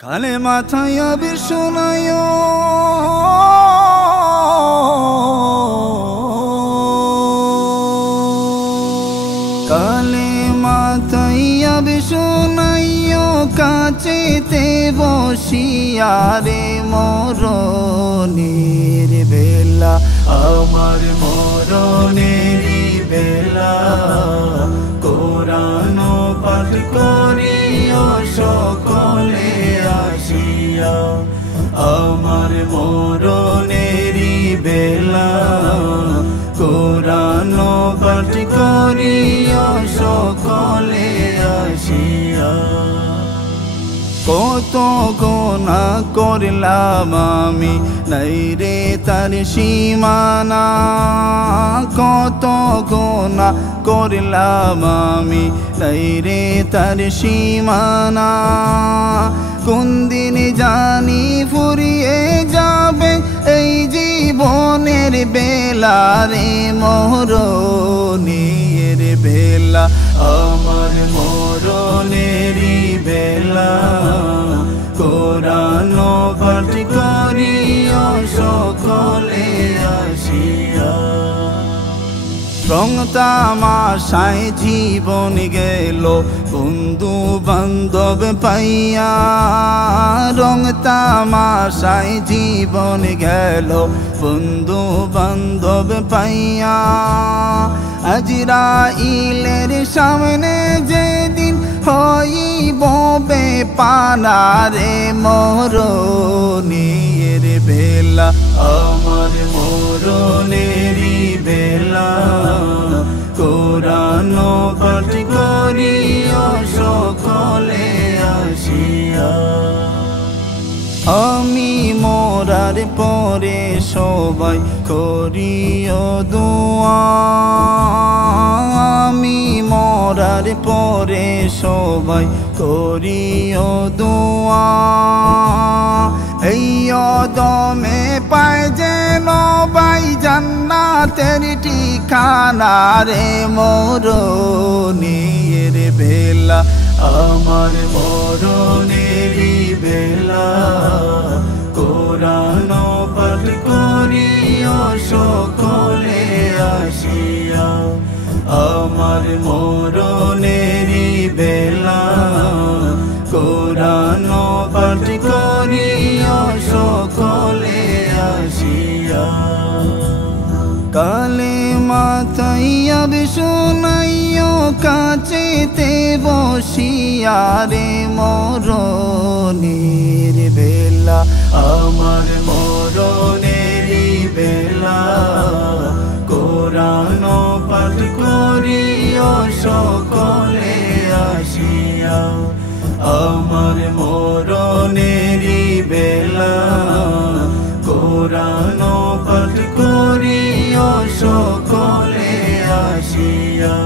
কালে মাথায় আবির শোনায় কালে মাথায় আবির শোনায় কাছেতে বসিয়া রে মরণের বেলা আমার মরণের বেলা কোরআন পাঠ করিও সকলে আসিয়া আমার মরণের বেলা কোরআন পাঠ করিও সকলে আসিয়া কত গুনাহ করলাম আমি নাই রে তার সীমানা কত গুনাহ করলাম আমি নাই রে তার সীমানা কোন দিন জানি ফুরিয়ে যাবে এই জীবনের বেলা রে মরণের বেলা আমার মরণের বেলা কোরআন পাঠ করিও সকলে আসিয়া রং তামাশায় জীবন গেল বন্ধু বান্ধব পাইয়া রং তামাশায় জীবন গেল বন্ধু বান্ধব পাইয়া আজরাইলের সামনে যেদিন হইব বেপানা রে মরণের বেলা আমার মরণের বেলা কোরআন পাঠ করিও সকলে আসিয়া আমি মরার পরে সবাই করিও দোয়া আমি মরার পরে সবাই করিও দোয়া এই দমে পায় যেন বাই জান্নাতের ঠিকানা রে মরণের বেলা আমার মরণের বেলা কোরআন পাঠ করিও সকলে আসিয়া আমার মরণের বেলা কোরআন পাঠ করিও সকলে আসিয়া কালে মাথায় আবির শোনাইও কাছেতে বসিয়া রে মরণের বেলা আমার মরণের বেলা কোরআন পাঠ করিও সকলে আসিয়া আমার মরণের বেলা কোরআন পাঠ করিও সকলে আসিয়া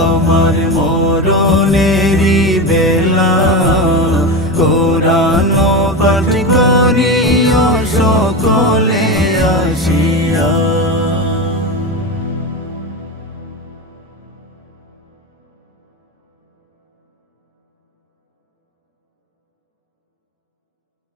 আমার মরণের বেলা কোরআন পাঠ করিও সকলে আসিয়া।